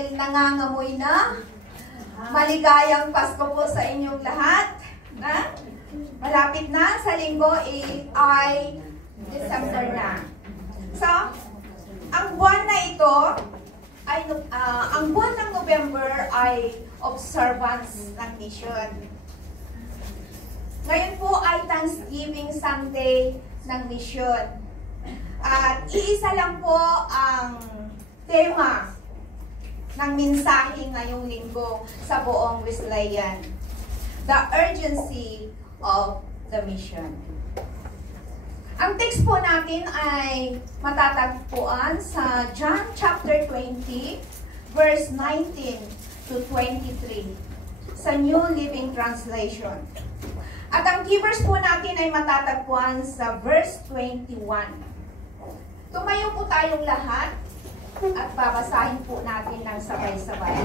Nangangamoy na. Maligayang Pasko po sa inyong lahat. Malapit na sa linggo ay December na. So, ang buwan na ito ay ang buwan ng November ay observance ng mission. Ngayon po ay Thanksgiving Sunday ng mission. At iisa lang po ang tema ng mensahe ngayong linggo sa buong Wesleyan. The urgency of the mission. Ang text po natin ay matatagpuan sa John chapter 20, verse 19 to 23 sa New Living Translation. At ang key verse po natin ay matatagpuan sa verse 21. Tumayo po tayong lahat at babasahin po natin ng sabay-sabay.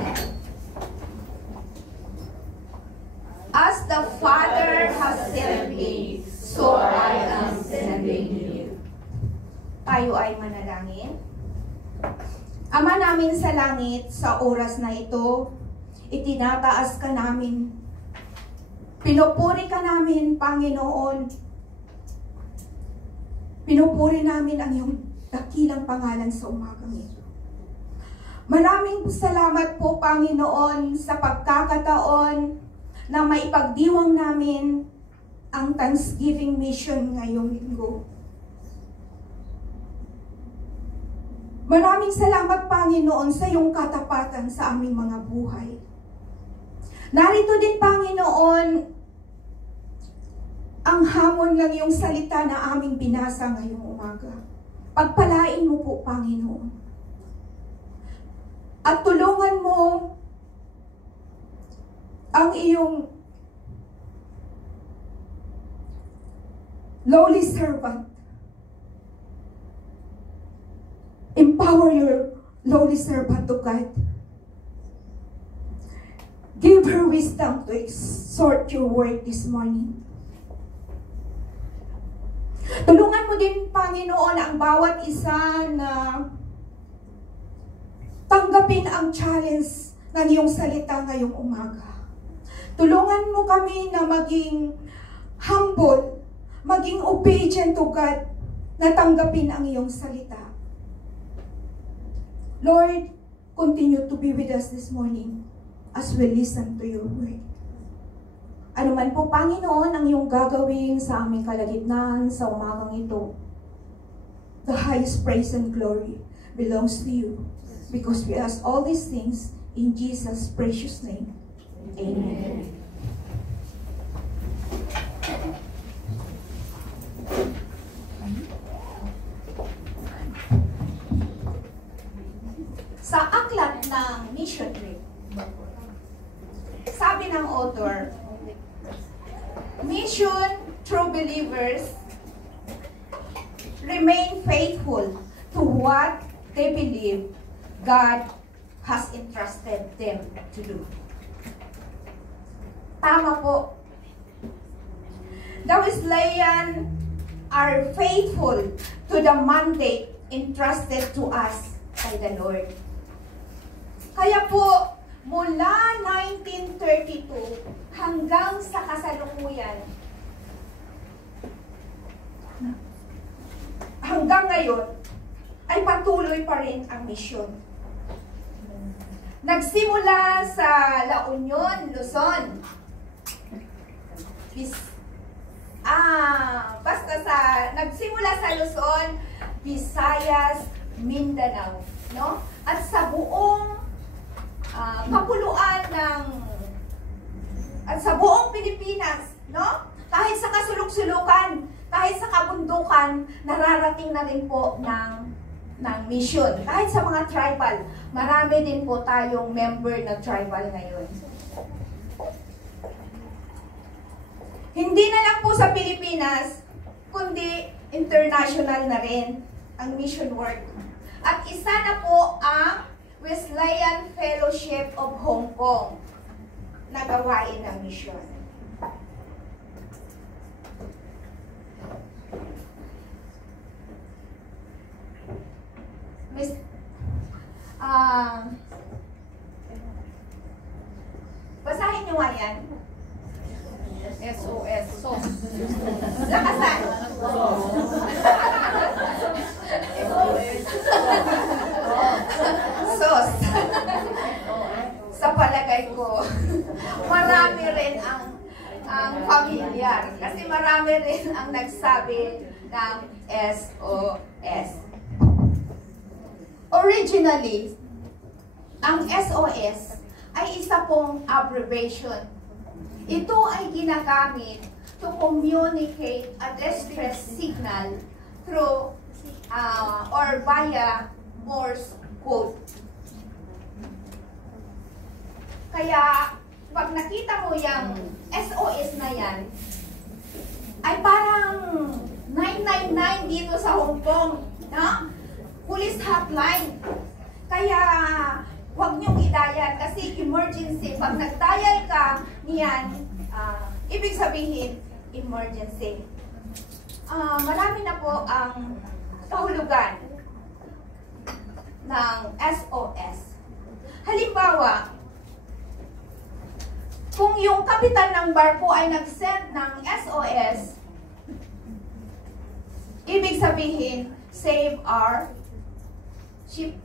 As the Father has sent me, so I am sending you. Tayo ay manalangin. Ama namin sa langit, sa oras na ito, itinataas ka namin. Pinupuri ka namin, Panginoon. Pinupuri namin ang iyong dakilang pangalan sa umagang ito. Maraming salamat po, Panginoon, sa pagkakataon na maipagdiwang namin ang Thanksgiving mission ngayong linggo. Maraming salamat, Panginoon, sa iyong katapatan sa aming mga buhay. Narito din, Panginoon, ang hamon ng iyong salita na aming binasa ngayong umaga. Pagpalain mo po, Panginoon. At tulungan mo ang iyong lowly servant. Empower your lowly servant to God. Give her wisdom to exhort your word this morning. Tulungan mo din, Panginoon, ang bawat isa na tanggapin ang challenge ng iyong salita ngayong umaga. Tulungan mo kami na maging humble, maging obedient to God, na tanggapin ang iyong salita. Lord, continue to be with us this morning as we listen to your word. Ano man po, Panginoon, ang iyong gagawin sa aming kalagitnaan sa umagang ito, the highest praise and glory belongs to you. Because we ask all these things in Jesus' precious name. Amen. Sa aklat ng mission trip, sabi ng author, mission true believers remain faithful to what they believe God has entrusted them to do. Tama po. The Wesleyan are faithful to the mandate entrusted to us by the Lord. Kaya po, mula 1932 hanggang sa kasalukuyan, hanggang ngayon, ay patuloy pa rin ang misyon. Nagsimula sa La Union, Luzon. Nagsimula sa Luzon, Visayas, Mindanao, no? At sa buong kapuluan at sa buong Pilipinas, no? Kahit sa kasulok-sulukan, kahit sa kabundukan, nararating na rin po ng mission. Kahit sa mga tribal, marami din po tayong member na tribal ngayon. Hindi na lang po sa Pilipinas, kundi international na rin ang mission work. At isa na po ang Wesleyan Fellowship of Hong Kong na gawain ng mission. nga yan? SOS. SOS. Lakasan. SOS. Sa palagay ko, marami rin ang familiar. Kasi marami rin ang nagsabi ng SOS. Originally, ang SOS ay isa pong abbreviation. Ito ay ginagamit to communicate a distress signal through or via Morse code. Kaya, pag nakita mo yung SOS na yan, ay parang 999 dito sa Hong Kong, no? Police hotline. Kaya, huwag niyong i-dial kasi emergency. Pag nag-dial ka niyan, ibig sabihin, emergency. Marami na po ang kahulugan ng SOS. Halimbawa, kung yung kapitan ng barko ay nag-send ng SOS, ibig sabihin, save our ship.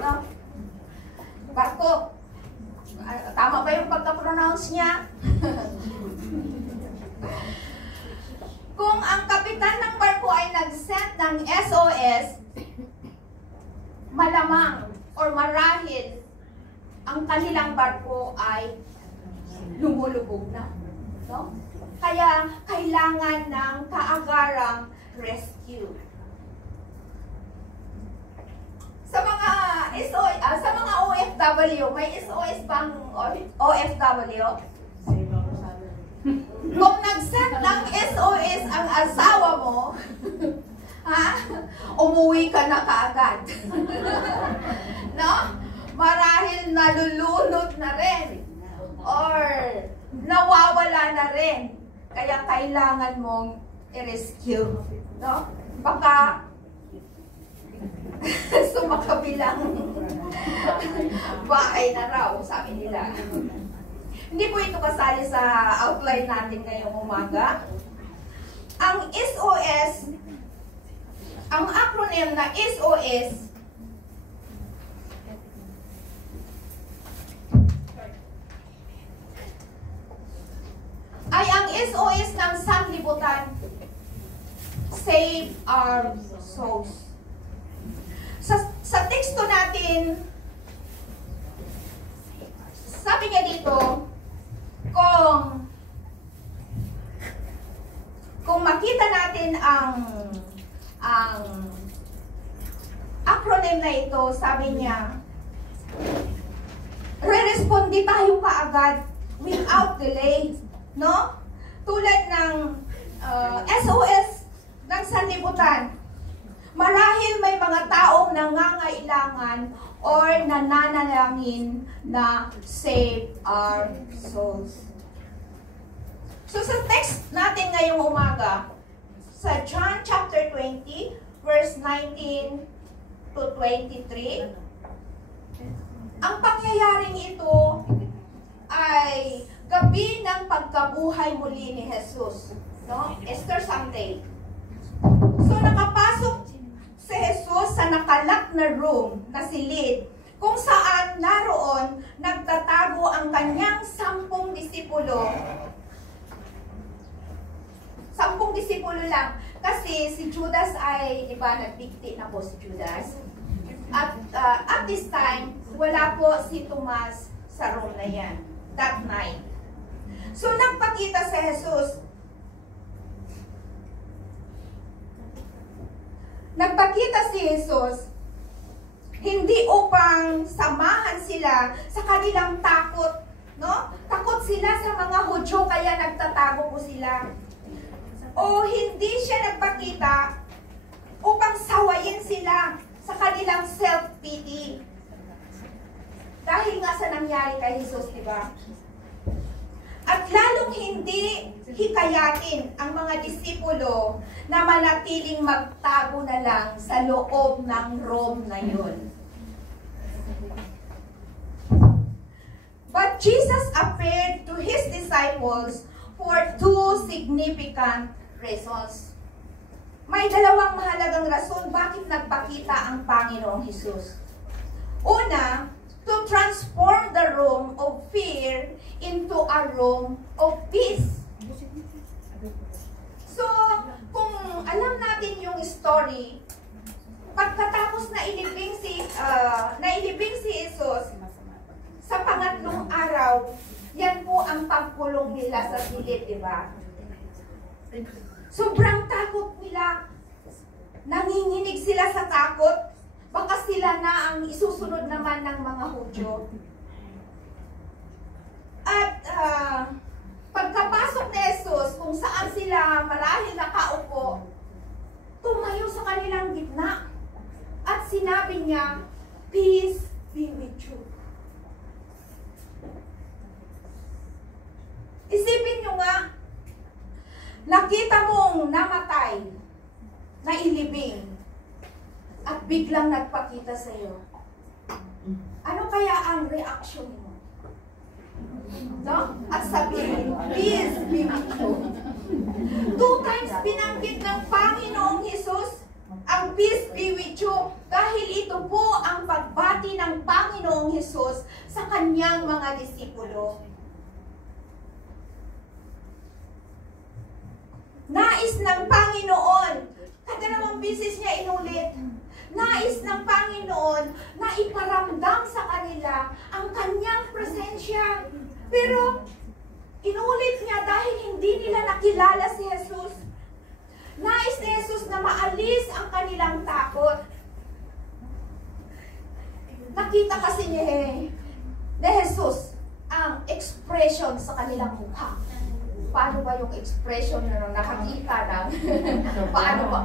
No? Barko. Tama ba yung pagka-pronounce niya? Kung ang kapitan ng barko ay nag-send ng SOS, malamang or marahil ang kanilang barko ay lumulubog na. No? Kaya kailangan ng kaagarang rescue. Sa mga sa mga OFW, may SOS bang OFW? Kung nag-send ng SOS ang asawa mo, umuwi ka na kaagad. No? Marahil nalulunod na rin. Or nawawala na rin. Kaya kailangan mong i-rescue. No? Baka sumakabilang bahay na raw, sabi nila. Hindi po ito kasali sa outline natin ngayong umaga. Ang SOS, ang acronym na SOS, ay ang SOS ng sanlibutan, Save Our Souls. Sa teksto natin, sabi niya dito, kung makita natin ang acronym na ito, sabi niya, re-respondi tayo kaagad without delay, no? Tulad ng SOS ng sanlibutan. Marahil may mga taong nangangailangan or nananalangin na save our souls. So sa text natin ngayong umaga, sa John chapter 20, verse 19 to 23, ang pangyayaring ito ay gabi ng pagkabuhay muli ni Jesus. No? Easter Sunday. So nakapasok si Jesus sa nakalak na room na silid kung saan naroon nagtatago ang kanyang 10 disipulo. 10 disipulo lang. Kasi si Judas ay, di ba, nagbigti na po si Judas. At this time, wala po si Tomas sa room na yan. That night. So nagpakita si Jesus. Nagpakita si Jesus hindi upang samahan sila sa kanilang takot, no? Takot sila sa mga Hudyo kaya nagtatago po sila. O hindi siya nagpakita upang sawayin sila sa kanilang self-pity. Dahil nga sa nangyari kay Jesus, di ba? At lalong hindi hikayatin ang mga disipulo na manatiling magtago na lang sa loob ng room na yun. But Jesus appeared disciples for two significant reasons. May dalawang mahalagang rason bakit nagpakita ang Panginoong Hesus. Una, to transform the room of fear into a room of peace. So, kung alam natin yung story, pagkatapos na ilibing si Jesus sa pangatlong araw, yan po ang pagkulong nila sa silid, di ba? Sobrang takot nila. Nanginginig sila sa takot. Baka sila na ang isusunod naman ng mga Hudyo. At pagkapasok ni Jesus, kung saan sila marahil nakaupo, tumayo sa kanilang gitna. At sinabi niya, "Peace be with you." Isipin nyo nga, nakita mong namatay, nailibing, at biglang nagpakita sa iyo. Ano kaya ang reaction mo? No? At sabihin, "Peace be with you." 2 times binanggit ng Panginoong Hesus ang peace be with you dahil ito po ang pagbati ng Panginoong Hesus sa kanyang mga disipulo. Nais ng Panginoon, kadalawang bisis niya inulit, nais ng Panginoon na iparamdam sa kanila ang kanyang presensya. Pero inulit niya dahil hindi nila nakilala si Jesus. Nais ni Jesus na maalis ang kanilang takot. Nakita kasi ni Jesus ang expression sa kanilang mukha. Paano ba yung expression na nakakita ng paano ba?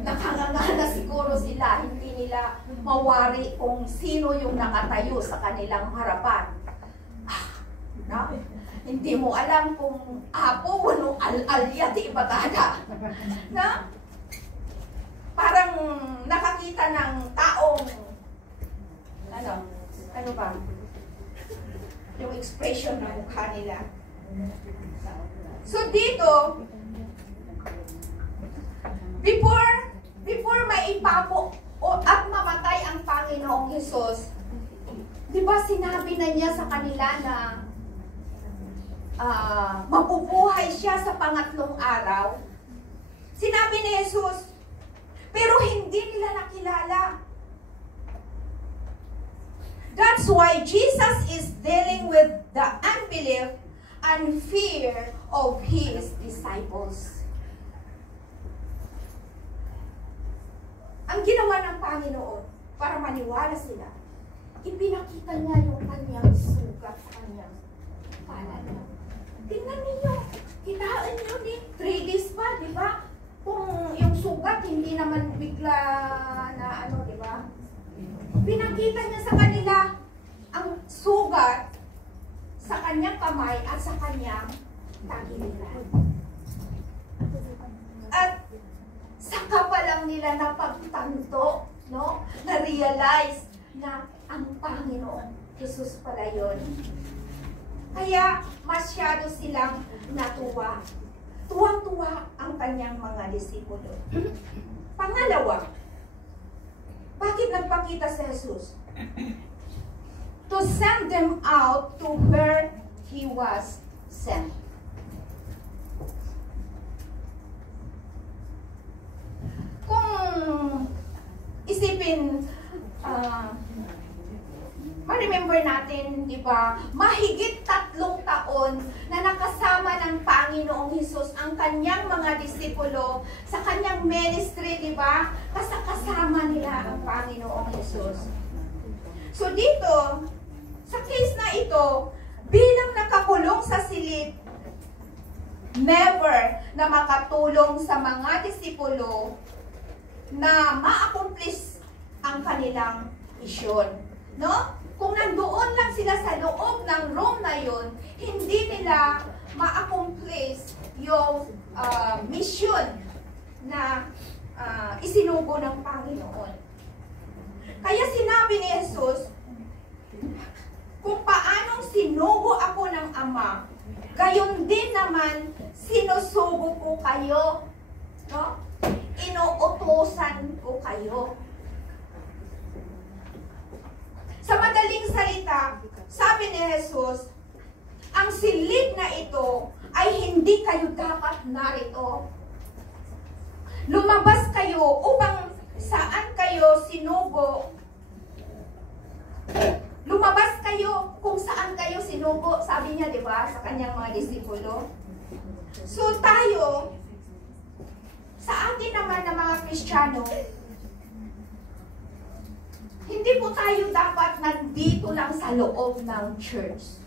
Nakanganga na siguro sila, hindi nila mawari kung sino yung nakatayo sa kanilang harapan. Na? Hindi mo alam kung apo o nung al-alya di ibagada. Na? Parang nakakita ng taong ano ba? Yung expression ng mukha nila. So dito, before maipapo at mamatay ang Panginoong Hesus, di ba sinabi na niya sa kanila na mabubuhay siya sa pangatlong araw? Sinabi ni Jesus, pero hindi nila nakilala. That's why Jesus is dealing with the unbelief and fear of His disciples. Ang ginawa ng Panginoon para maniwala sila, ipinakita niya yung kanyang sugat sa kanyang palad. Tingnan ninyo, kitaan nyo din, 3 days pa, di ba? Kung yung sugat, hindi naman bigla na di ba? Pinakita niya sa kanila ang sugat sa kanyang kamay at sa kanyang tagiliran. At saka pa lang nila napagtanto, no? Na-realize na ang Panginoon Jesus pala yun. Kaya masyado silang natuwa. Tuwang-tuwa ang kanyang mga disipulo. Pangalawa, bakit nagpakita si Jesus? To send them out to where He was sent. Kung isipin, ma-remember natin, di ba, mahigit 3 taon na nakasama ng Panginoong Hesus ang kanyang mga disipulo sa kanyang ministry, di ba? Kasama nila ang Panginoong Hesus. So dito, sa case na ito, bilang nakakulong sa silid, never na makatulong sa mga disipulo na ma-accomplish ang kanilang misyon. No? Kung nandoon lang sila sa loob ng room na yun, hindi nila ma-accomplish yung mission na isinugo ng Panginoon. Kaya sinabi ni Jesus, kung paanong sinugo ako ng Ama, gayon din naman, sinusugo ko kayo. No? Inuutosan ko kayo. Sa madaling salita, sabi ni Jesus, ang silid na ito ay hindi kayo dapat narito. Lumabas kayo upang saan kayo sinugo. Lumabas kayo kung saan kayo sinugo. Sabi niya, di ba, sa kanyang mga disipulo. So tayo, sa atin naman na mga Kristiyano, hindi po tayo dapat nandito lang sa loob ng church.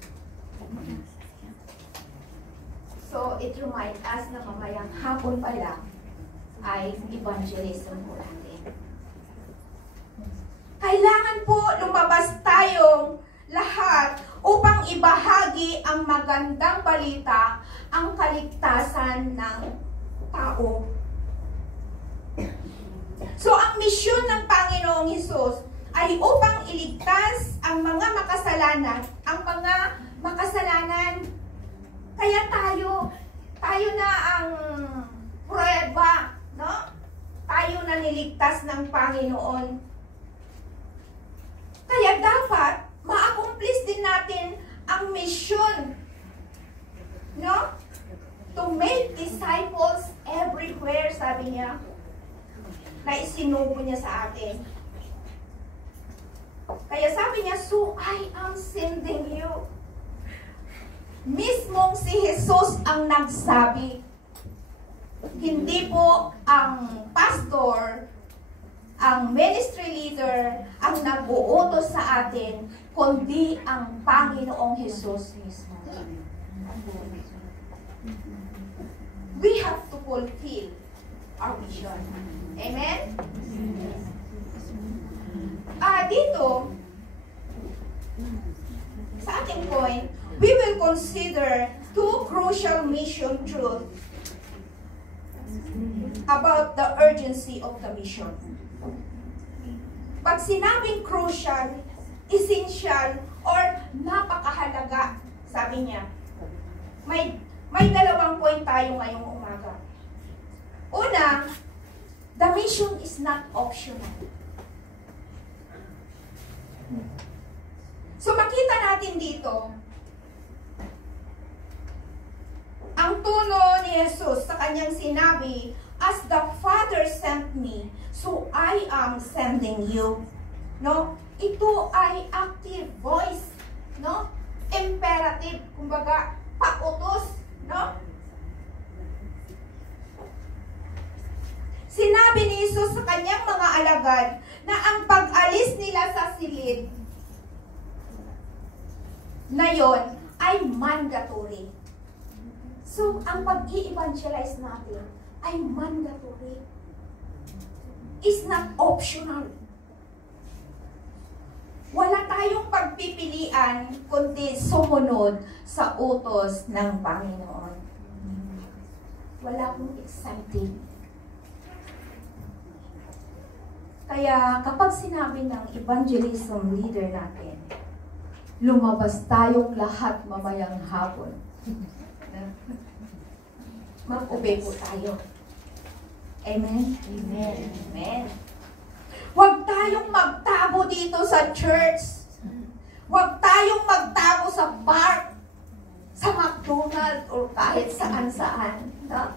So, it reminds us na mamayang hapon pa lang ay evangelism po natin. Kailangan po lumabas tayong lahat upang ibahagi ang magandang balita, ang kaligtasan ng tao. So, ang misyon ng Panginoong Hesus ay upang iligtas ang mga makasalanan, Kaya tayo na ang prueba, no? Tayo na niligtas ng Panginoon. Kaya dapat ma-accomplish din natin ang misyon, no? To make disciples everywhere, sabi niya, na isinugo niya sa atin. Kaya sabi niya, so I am sending you. Mismong si Jesus ang nagsabi. Hindi po ang pastor, ang ministry leader, ang nag-uutos sa atin, kundi ang Panginoong Jesus mismo. We have to fulfill our mission. Amen? Dito, sa ating point, we will consider two crucial mission truths about the urgency of the mission. Pag sinabing crucial, essential, or napakahalaga, sabi niya, may dalawang point tayo ngayong umaga. Una, the mission is not optional. So makita natin dito, ang tono ni Jesus sa kanyang sinabi, as the Father sent me, so I am sending you. No? Ito ay active voice, no? Imperative, kumbaga, pautos, no? Sinabi ni Jesus sa kanyang mga alagad na ang pag-alis nila sa silid na yon ay mandatory. So, ang pag-i-evangelize natin ay mandatory. It's not optional. Wala tayong pagpipilian kundi sumunod sa utos ng Panginoon. Wala akong exciting. Kaya kapag sinabi ng evangelism leader natin, lumabas tayong lahat mamayang hapon. Mag-obey po tayo. Amen? Amen. Amen. Huwag tayong magtabo dito sa church. Huwag tayong magtabo sa park, sa McDonald's, o kahit saan-saan. No?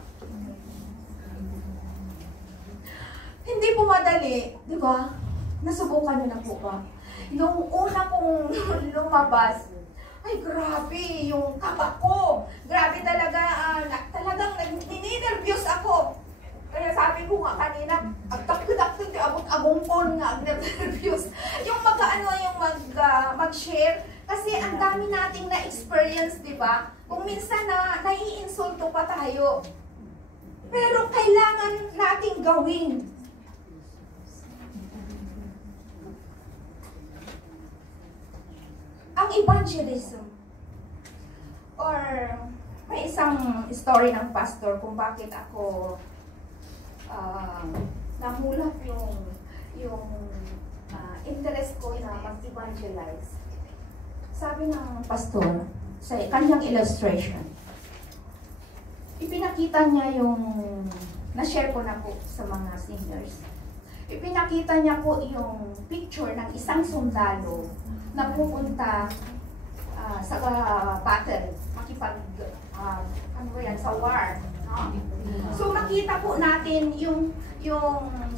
Hindi po madali, di ba? Nasubukan niyo na po ba? Yung una kong lumabas, ay grabe, yung kaba ko. Grabe talaga, talagang nininervyos ako. Kaya sabi ko nga kanina, agtak-agtak, abot-agongkon nga, nervyos. Yung mag-share, kasi ang dami nating na-experience, di ba? Kung minsan naiinsulto pa tayo. Pero kailangan nating gawin. Ang evangelism, or may isang story ng pastor kung bakit ako namulat yung interest ko na mag-evangelize. Sabi ng pastor sa kanyang illustration, ipinakita niya yung, na-share ko na po sa mga seniors. Ipinakita niya po yung picture ng isang sundalo na pupunta sa battle, sa war. No? So makita po natin yung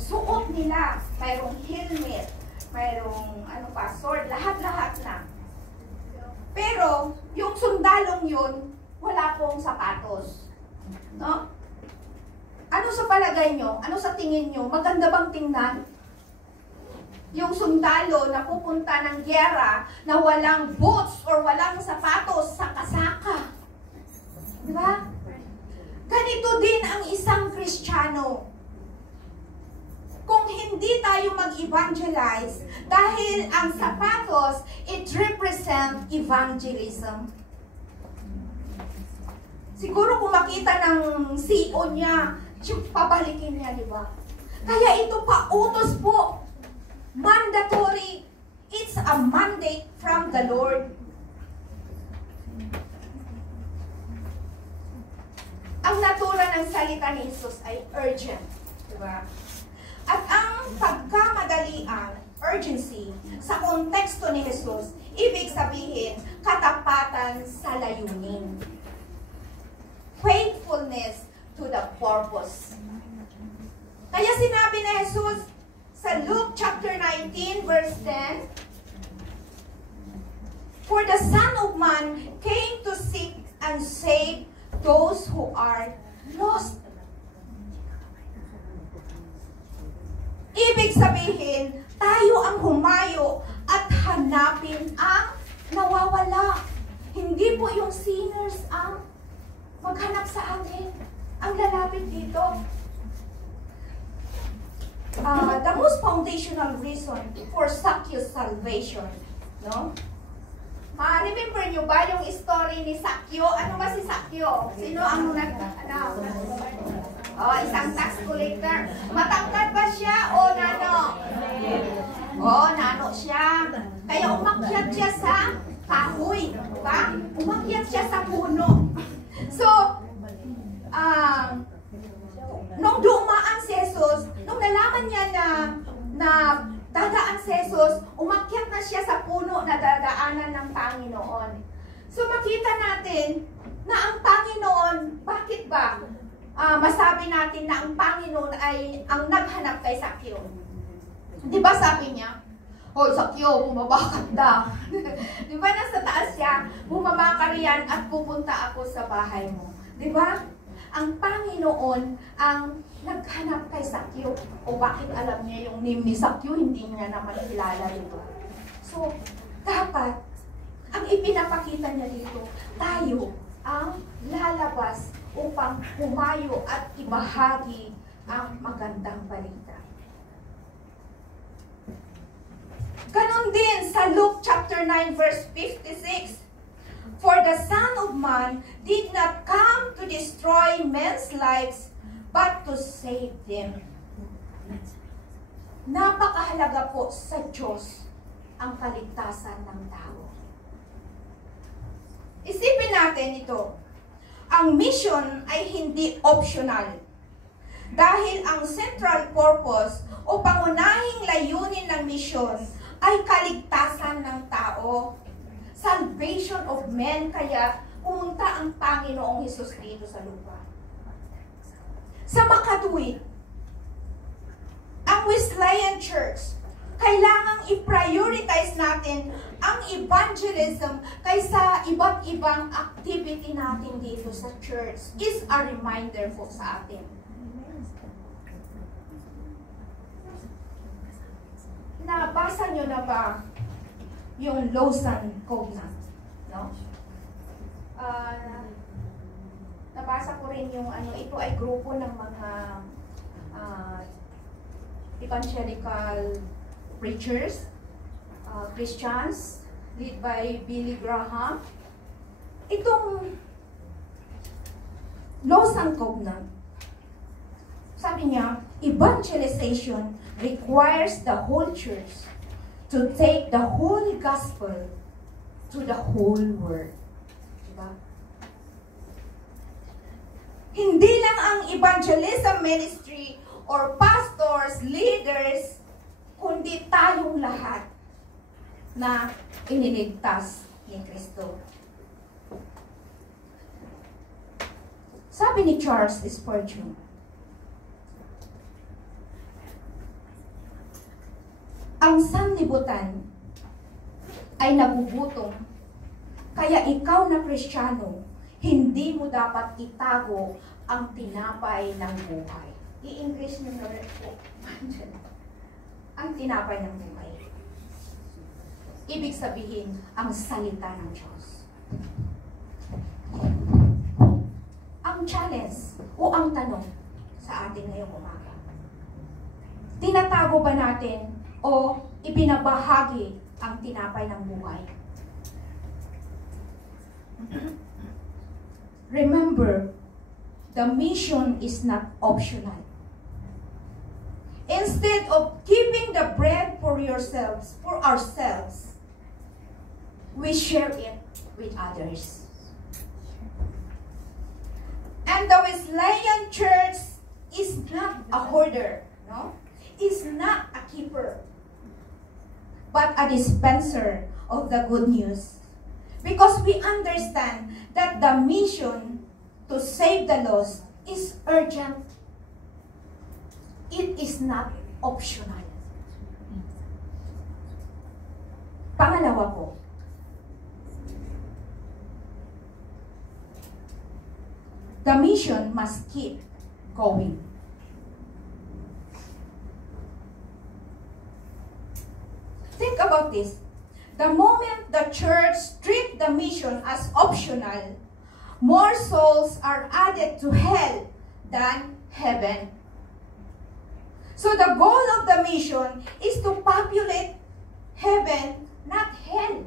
suot nila, mayroong helmet, mayroong sword, lahat-lahat na. Pero yung sundalong yun, wala pong sapatos. No? Ano sa palagay nyo? Ano sa tingin nyo? Maganda bang tingnan? Yung sundalo na pupunta ng gyera na walang boots or walang sapatos sa kasaka. Di ba? Ganito din ang isang Kristiyano. Kung hindi tayo mag-evangelize, dahil ang sapatos, it represent evangelism. Siguro kung makita ng CEO niya, pabalikin niya, di ba? Kaya ito pautos po. Mandatory. It's a mandate from the Lord. Ang natura ng salita ni Jesus ay urgent. Di ba? At ang pagkamadalian, urgency, sa konteksto ni Jesus, ibig sabihin, katapatan sa layunin. Faithfulness to the purpose. Kaya sinabi ni Jesus sa Luke chapter 19 verse 10, "For the Son of Man came to seek and save those who are lost." Ibig sabihin, tayo ang humayo at hanapin ang nawawala. Hindi po yung sinners ang maghanap sa atin. Ang lalapit dito. The most foundational reason for Zacchaeus' salvation, no? Ma-remember nyo ba yung story ni Zacchaeus? Ano ba si Zacchaeus? Sino ang isang tax collector. Matangkad ba siya o nano? Nano siya. Kaya umakyat siya sa kahoy. Diba? Umakyat siya sa puno. So, nung dumaan si Jesus, nung nalaman niya na dadaan si Jesus, umakyat na siya sa puno na dadaanan ng Panginoon. So makita natin na ang Panginoon, bakit ba? Masabi natin na ang Panginoon ay ang naghanap kay Zacchaeus. Di ba sabi niya, "Hoy Zacchaeus, bumaba ka na." Di ba nasa taas siya, "Bumaba ka riyan at pupunta ako sa bahay mo." Di ba? Ang Panginoon ang naghanap kay Zacchaeus. O bakit alam niya yung name ni Zacchaeus, hindi niya naman kilala ito. So, dapat, ang ipinapakita niya dito, tayo ang lalabas upang humayo at ibahagi ang magandang balita. Ganon din sa Luke chapter 9 verse 56. "For the Son of Man did not come to destroy men's lives, but to save them." Napakahalaga po sa Diyos ang kaligtasan ng tao. Isipin natin ito. Ang mission ay hindi optional. Dahil ang central purpose o pangunahing layunin ng mission ay kaligtasan ng tao. Salvation of men, kaya pumunta ang Panginoong Hesus dito sa lupa. Sa makatuwid, ang Wesleyan Church, kailangang i-prioritize natin ang evangelism kaysa iba't ibang activity natin dito sa church. Is a reminder po sa atin. Nabasa nyo na ba yung Lausanne Covenant? No? Nabasa ko rin yung ito ay grupo ng mga evangelical preachers, Christians, led by Billy Graham. Itong Lausanne Covenant, sabi niya, evangelization requires the whole church to take the whole gospel to the whole world. Diba? Hindi lang ang evangelism ministry or pastors, leaders, kundi tayong lahat na iniligtas ni Kristo. Sabi ni Charles Spurgeon, ang sanlibutan ay nabubutong, kaya ikaw na Kristiyano, hindi mo dapat itago ang tinapay ng buhay. I-English nyo na rin po. Ang tinapay ng buhay. Ibig sabihin, ang salita ng Diyos. Ang challenge o ang tanong sa atin ngayong umaga. Tinatago ba natin o ibinabahagi ang tinapay ng buhay? Remember, the mission is not optional. Instead of keeping the bread for ourselves, we share it with others. And the Wesleyan Church is not a hoarder, no? Is not a keeper, but a dispenser of the good news. Because we understand that the mission to save the lost is urgent. It is not optional. Pangalawa po, the mission must keep going. Think about this. The moment the church treats the mission as optional, more souls are added to hell than heaven. So the goal of the mission is to populate heaven, not hell.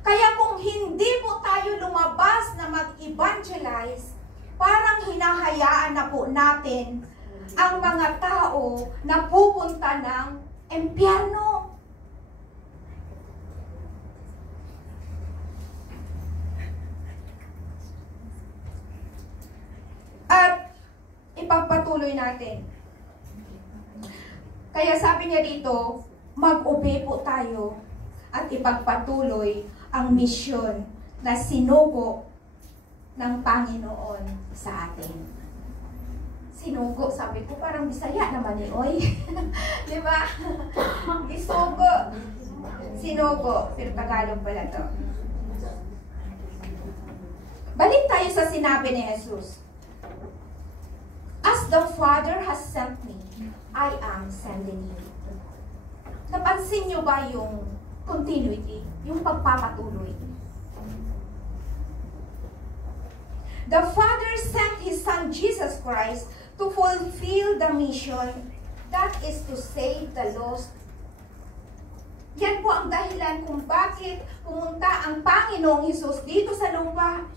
Kaya kung hindi po tayo lumabas na mag-evangelize, parang hinahayaan na po natin ang mga tao na pupunta ng impyerno. At ipagpatuloy natin. Kaya sabi niya dito, mag-obey po tayo at ipagpatuloy ang misyon na sinugo ng Panginoon sa atin. Sinugo, sabi ko, parang Bisaya naman eh, oy. Di ba? Isugo. Sinugo. Pero Tagalog pala to. Balik tayo sa sinabi ni Jesus. As the Father has sent me, I am sending you. Napansin niyo ba yung continuity? Yung pagpapatuloy? The Father sent His Son Jesus Christ to fulfill the mission, that is to save the lost. Yan po ang dahilan kung bakit pumunta ang Panginoong Hesus dito sa lupa.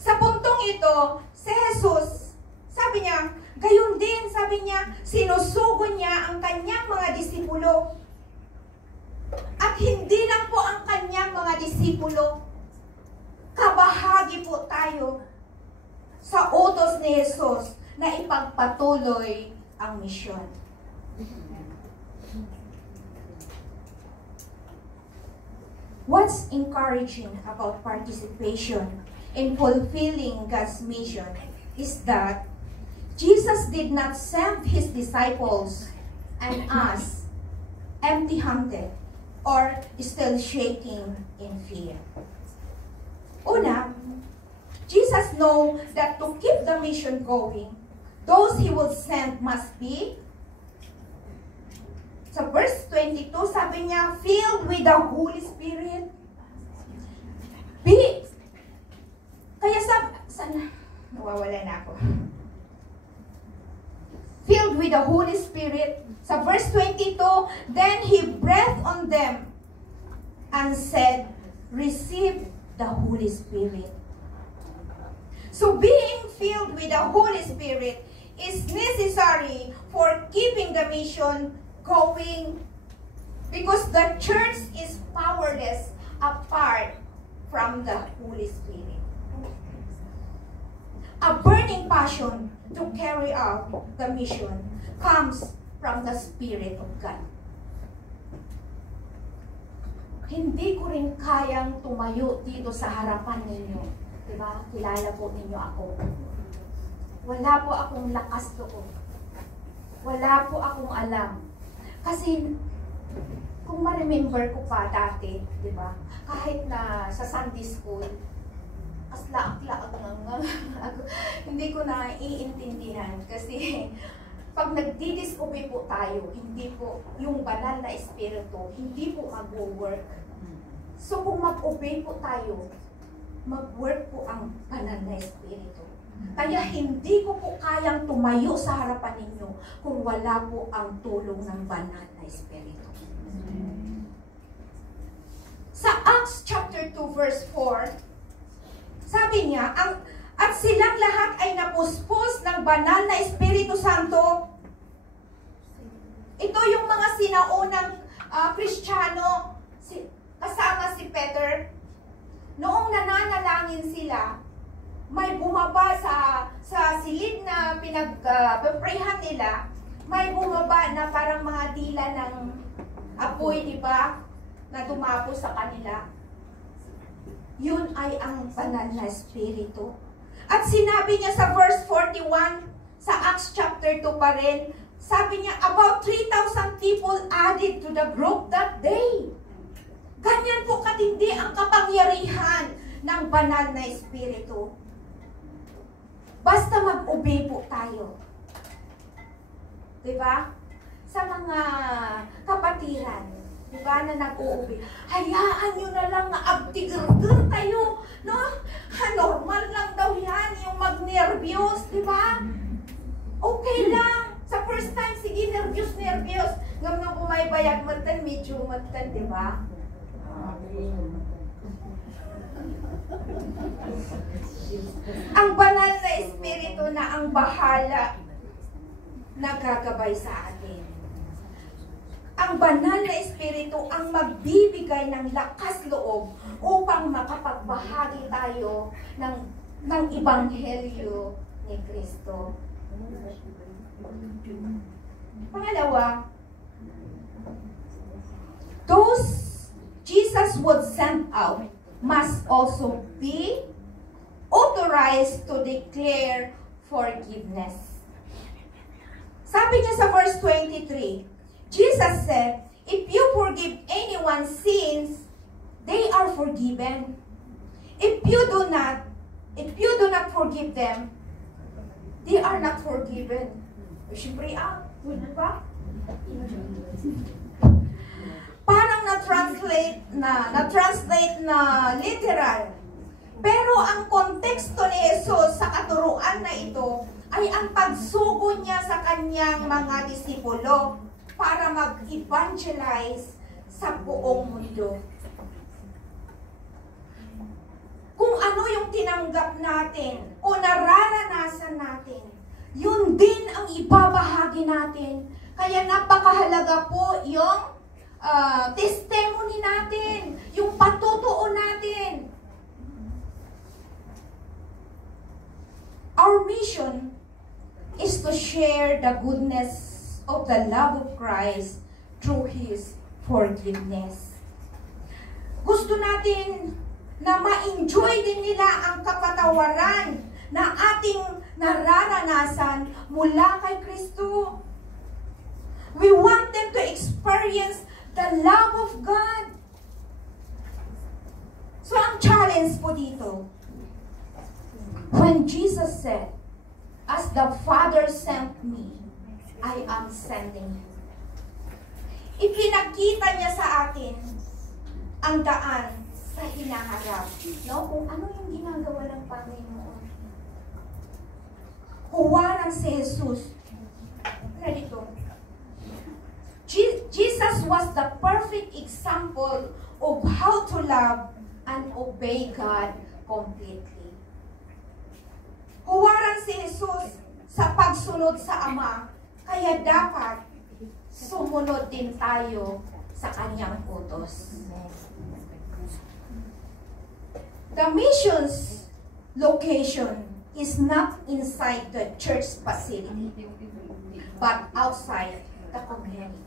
Sa puntong ito, si Jesus, sabi niya, gayon din, sabi niya, sinusugo niya ang kanyang mga disipulo. At hindi lang po ang kanyang mga disipulo, kabahagi po tayo sa utos ni Jesus na ipagpatuloy ang misyon. What's encouraging about participation in fulfilling God's mission is that Jesus did not send His disciples and us empty-handed or still shaking in fear. Una, Jesus knows that to keep the mission going, those He will send must be, sa verse 22, sabi niya, filled with the Holy Spirit. Kaya nawawala na ako. Filled with the Holy Spirit. Sa verse 22, then He breathed on them and said, receive the Holy Spirit. So being filled with the Holy Spirit is necessary for keeping the mission going, because the church is powerless apart from the Holy Spirit. passion to carry out the mission comes from the Spirit of God. Hindi ko rin kayang tumayo dito sa harapan ninyo. Diba? Kilala po ninyo ako. Wala po akong lakas doon. Wala po akong alam. Kasi, kung ma-remember ko pa dati, diba? Kahit na sa Sunday school, laak-laak nga. Hindi ko na iintindihan. Kasi, pag nagdi-disobey po tayo, hindi po yung banal na espiritu, hindi po mag-work. So kung mag-obey po tayo, mag-work po ang banal na espiritu. Kaya hindi ko po kayang tumayo sa harapan ninyo kung wala po ang tulong ng banal na espiritu. Sa Acts chapter 2 verse 4, sabi niya, at silang lahat ay napuspos ng banal na Espiritu Santo. Ito yung mga sinaunang Kristiyano, kasama si Peter. Noong nananalangin sila, may bumaba sa silid na pinag-prayhan nila, may bumaba na parang mga dila ng apoy, di ba? Na dumapo sa kanila. Yun ay ang banal na Espiritu. At sinabi niya sa verse 41, sa Acts chapter 2 pa rin, sabi niya, about 3,000 people added to the group that day. Ganyan po katindi ang kapangyarihan ng banal na Espiritu. Basta mag-obey po tayo. Diba? Sa mga kapatiran, diba, na nag-uubig. Hayaan nyo na lang na abtigurdur tayo, no? Normal lang daw yan, yung mag-nervyos, diba? Okay lang. Sa first time, sige, nervyos. Ngam nang bumaybayag matan, medyo matan, diba? Ang banal na espiritu na ang bahala nagagabay sa atin. Ang banal na espiritu ang magbibigay ng lakas loob upang makapagbahagi tayo ng Ebanghelyo ni Kristo. Pangalawa, those Jesus would send out must also be authorized to declare forgiveness. Sabi niya sa verse 23, Jesus said, if you forgive anyone's sins, they are forgiven. If you do not forgive them, they are not forgiven. Siyempre, diba? Parang na-translate na literal. Pero ang konteksto ni Jesus sa katuruan na ito ay ang pagsugo niya sa kanyang mga disipulo para mag-evangelize sa buong mundo. Kung ano yung tinanggap natin o nararanasan natin, yun din ang ibabahagi natin. Kaya napakahalaga po yung testimony natin, yung patutuo natin. Our mission is to share the goodness of the love of Christ through His forgiveness. Gusto natin na ma-enjoy din nila ang kapatawaran na ating nararanasan mula kay Kristo. We want them to experience the love of God. So ang challenge po dito, when Jesus said, as the Father sent me, I am sending you. Ipinakita niya sa atin ang daan sa hinaharap. No? Kung ano yung ginagawa ng Panginoon. Huwarang si Jesus. Ganito. Jesus was the perfect example of how to love and obey God completely. Huwarang si Jesus sa pagsunod sa Ama, kaya dapat sumunod din tayo sa kanyang utos. The mission's location is not inside the church facility, but outside the community.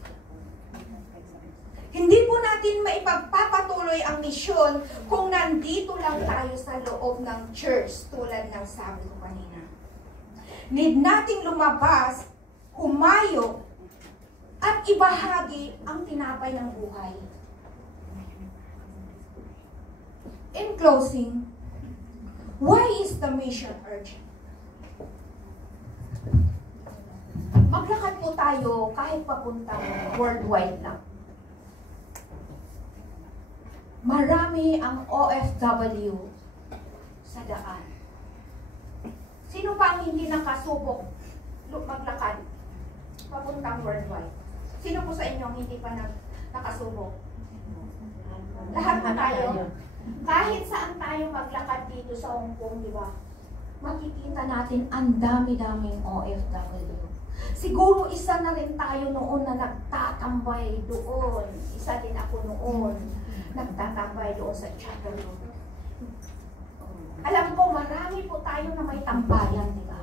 Hindi po natin maipagpapatuloy ang misyon kung nandito lang tayo sa loob ng church, tulad ng sabi ko kanina. Need nating lumabas, humayo, at ibahagi ang tinapay ng buhay. In closing, why is the mission urgent? Maglakad po tayo kahit papuntang worldwide lang. Marami ang OFW sa daan. Sino pa ang hindi nakasubok maglakad papuntang worldwide? Sino po sa inyo ang hindi pa nakasubok? Lahat na tayo. Kahit saan tayo maglakad dito sa Hong Kong, di ba? Makikita natin ang dami-daming OFW. Siguro isa na rin tayo noon na nagtatambay doon. Isa din ako noon. Nagtatambay doon sa chapel room. Alam ko, marami po tayo na may tambayan, di ba?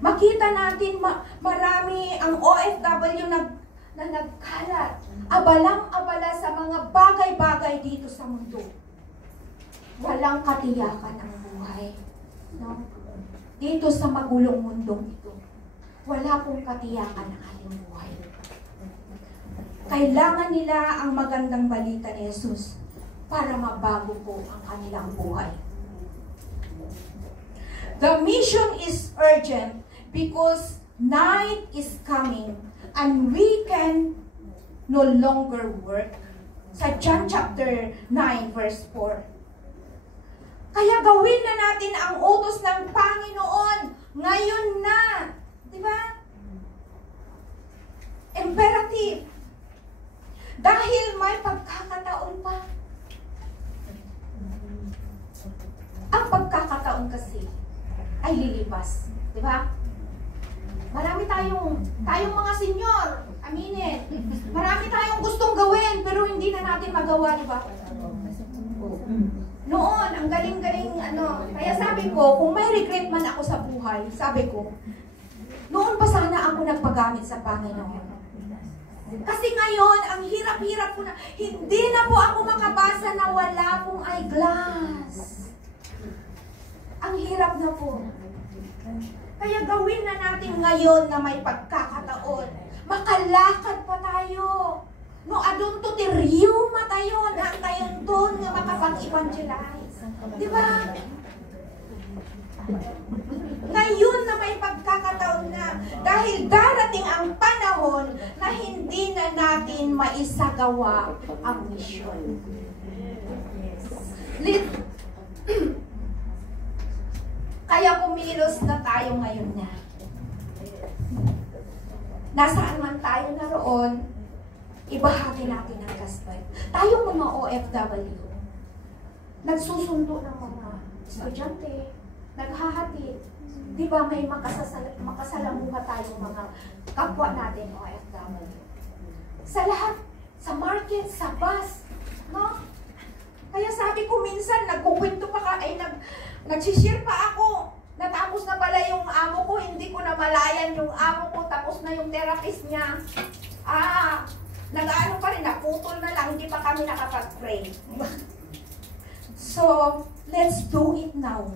Makita natin, marami ang OFW na nagkalat. Abalang-abala sa mga bagay-bagay dito sa mundo. Walang katiyakan ang buhay. No? Dito sa magulong mundong ito, wala pong katiyakan ang ating buhay. Kailangan nila ang magandang balita ni Jesus para mabago po ang kanilang buhay. The mission is urgent because night is coming and we can no longer work. Sa John chapter 9 verse 4. Kaya gawin na natin ang utos ng Panginoon ngayon na. Di ba? Imperative. Dahil may pagkakataon pa. Ang pagkakataon kasi ay lilipas. Di ba? Marami tayong mga senyor, aminin. Marami tayong gustong gawin, pero hindi na natin magawa, di ba? Noon, ang galing-galing, kaya sabi ko, kung may regret man ako sa buhay, sabi ko, noon pa sana ako nagpagamit sa Panginoon. Kasi ngayon, ang hirap-hirap ko na, hindi na po ako makabasa na wala pong eyeglass. Ang hirap na po. Kaya gawin na natin ngayon na may pagkakataon. Makalakad pa tayo. No, adun to tiriyo matayon ang tayon doon nga makapag-evangelize. Di ba? Ngayon na may pagkakataon na dahil darating ang panahon na hindi na natin maisagawa ang misyon. Kaya kumilos na tayo ngayon na. Nasaan man tayo naroon, ibahagi natin ang gospel. Tayong mga OFW, nagsusundo ng mga estudyante, naghahatid. Di ba may makasalamuha tayong mga kapwa natin OFW? Sa lahat, sa market, sa bus, no? Kaya sabi ko minsan, nagkukwento pa ka, nagsishare pa ako. Natapos na pala yung amo ko, hindi ko na malayan yung amo ko, tapos na yung therapist niya. Nag-ano pa rin, naputol na lang, hindi pa kami nakapag-pray. So, let's do it now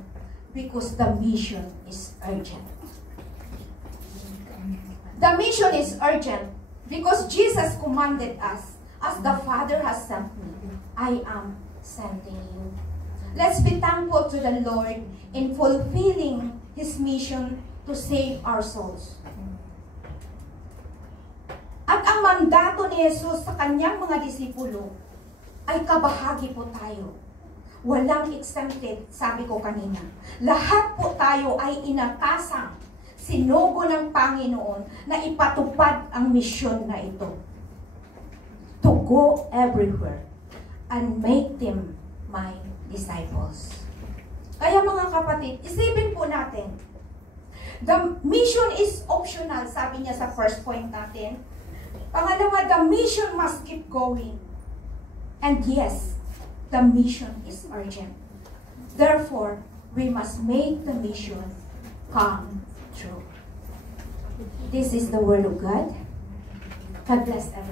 because the mission is urgent. The mission is urgent because Jesus commanded us, as the Father has sent me, I am sending you. Let's be thankful to the Lord in fulfilling His mission to save our souls. At ang mandato ni Jesus sa kanyang mga disipulo ay kabahagi po tayo. Walang exempted, sabi ko kanina. Lahat po tayo ay inatasang sinugo ng Panginoon na ipatupad ang misyon na ito. To go everywhere and make them my disciples. Kaya mga kapatid, isipin po natin, the mission is optional, sabi niya sa first point natin. Pangalawa, the mission must keep going. And yes, the mission is urgent. Therefore, we must make the mission come true. This is the word of God. God bless everyone.